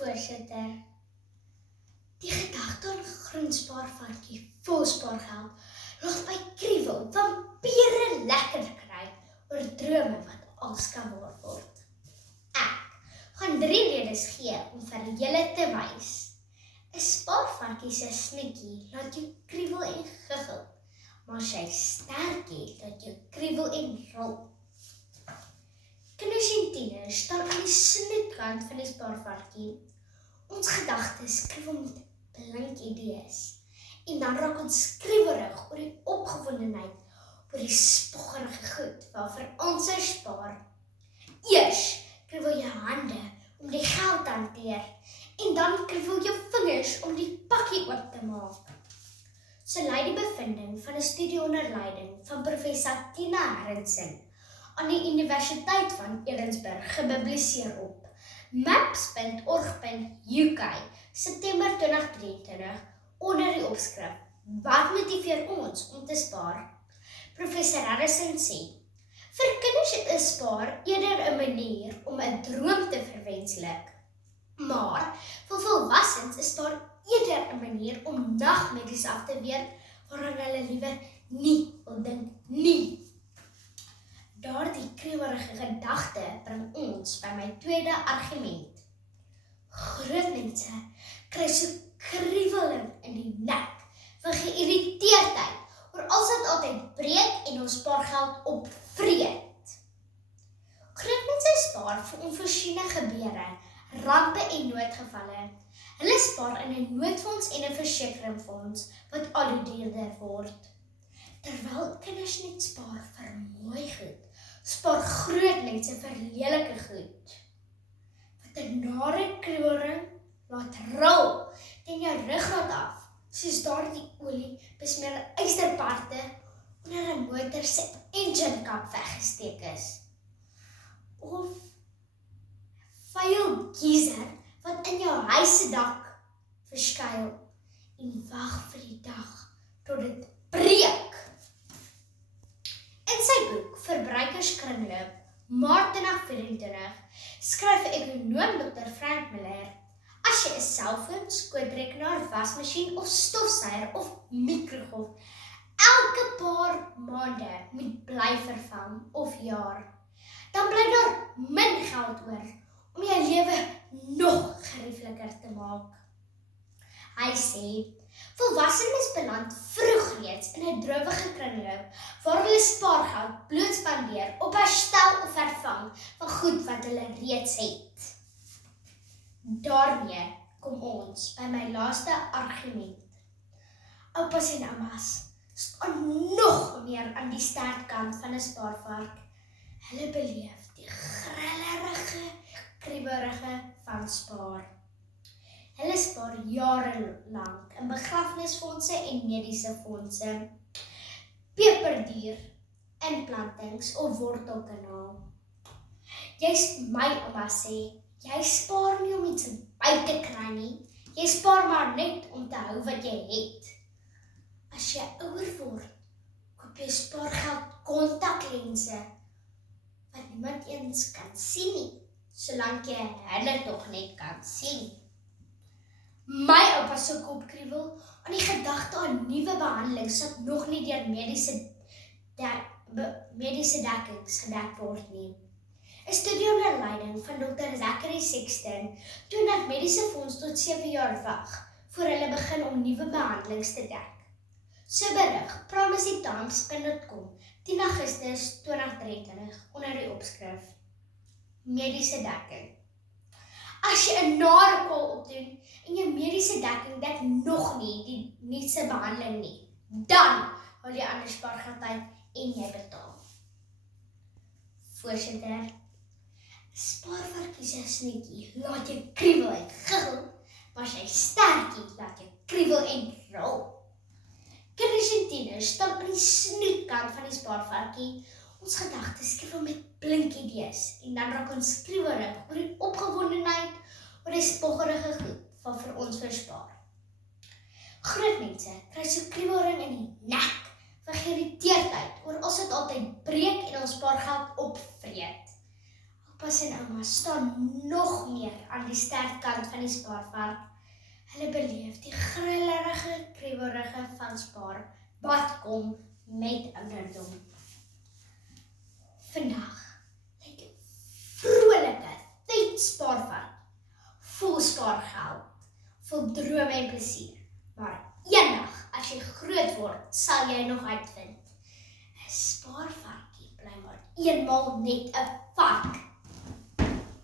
Voorsitter, die gedagte aan groen spaarvarkie vol spaargeld laat my kriebel van pere lekker kry oor drome wat als kan word. Ek gaan 3 redes gee om vir julle te wys. 'n Spaarvarkie se snikkie laat jou kriebel en giggel, maar sy sterkie laat jou kriebel en rol. Kinders en tieners staan aan die snoetkant van die spaarvarkie. Ons gedagtes kriebel met blink idees. En dan raak ons skriwerig oor die opgewondenheid, oor die spoggerige goed waarvoor ons spaar. Eers kriebel jou hande om die geld te hanteer, en dan kriebel jou vingers om die pakkie oop te maak. So lei die bevinding van 'n studie onder leiding van professor Tina Herrentsen aan die Universiteit van Edinburgh gepubliseer op maps.org.uk September 2023 onder die opskrif "Wat motiveer ons om te spaar?" Professor Herrentsen sê, vir kinders is spaar eerder 'n manier om 'n droom te verwenslik. Maar vir volwassens is spaar eerder 'n manier om nagmerries af te weer waaraan hulle liewer nie wil dink nie. Daardie kriebelrige gedagte bring ons by my tweede argument. Groot mense kry so kriebel in die nek van geïrriteerdheid oor alles wat altyd breek en ons spaargeld opvreet. Groot mense spaar vir onvoorsiene gebeure, rampe en noodgevalle. Hulle spaar in 'n noodfonds en 'n versekeringsfonds wat al hoe duurder word. Terwyl kinders net spaar vir mooi goed, spaar groot mense vir lelike goed. Wat 'n nare kriebelring laat rol teen jou ruggraat af, soos daardie olie besmeerde ysterparte onder 'n motor se engine kap weggesteek is. Of vuil geyser wat in jou huis se dak verskuil en wag vir die dag tot dit breek. In sy boek Verbruikerskringloop, Maart 2024, skryf ekonoom Dr. Frank Miller, as jy 'n selfoon, skootrekenaar, wasmasjien of stofsuier of mikrogolf elke paar maande moet bly vervang of jaar, dan bly daar min geld oor om jou lewe nog geriefliker te maak. Hy sê, volwassenes beland vroeg reeds in 'n drowige kringloop waar hulle spaargeld bloot spandeer op herstel of vervang van goed wat hulle reeds het. Daarmee kom ons by my laaste argument. Oupas en oumas staan nog meer aan die sterkkant van 'n spaarvark. Hulle beleef die grillerige, kriebelrige van spaar. Hulle spaar jarelang in begrafnisfondse en mediese fondse, peperduur, inplantings of wortelkanaal. My ouma sê, jy spaar nie om iets by te kry nie, jy spaar maar net om te hou wat jy het. As jy ouer word, koop jy spaargeld kontaklense, wat niemand eens kan sien nie, solank jy hulle tog net kan sien. My oupa se kop kriebel aan die gedagte aan nuwe behandelings wat nog nie deur mediese dekkings gedek word nie. 'n Studie onder leiding van Dr. Zachary Sexton toon dat mediese fonds tot 7 jaar wag voor hulle begin om nuwe behandelings te dek. So berig PrimacyTimes.com 10 Augustus 2023 onder die opskrif Mediese dekking. As jy 'n nare kol opdoen en jou mediese dekking dek nog nie die nuutste behandeling nie, dan haal jy ander spaargeld uit en jy betaal. Voorsitter, spaarvarkie se snikkie laat jou kriebel en giggel, maar sy sterkie laat jou kriebel en rol. Kinders en tieners staan aan die snoetkant van die spaarvarkie. Ons gedagtes kriebel met blink idees en dan raak ons skriwerig oor die opgewondenheid oor die spoggerige goed wat vir ons verspaar. Groot mense kry so kriebelring in die nek van geïrriteerdheid oor alles wat altyd breek en ons spaargeld opvreet. Oupas en oumas staan nog meer aan die sterk kant van die spaarvark. Hulle beleef die grillerige, kriebelrige van spaar wat kom met ouderdom. Vandag lyk 'n vrolike, vet spaarvark, vol spaargeld, vol drome en plesier. Maar eendag, as jy groot word, sal jy nog uitvind. 'n Spaarvarkie bly maar eenmaal net 'n vark.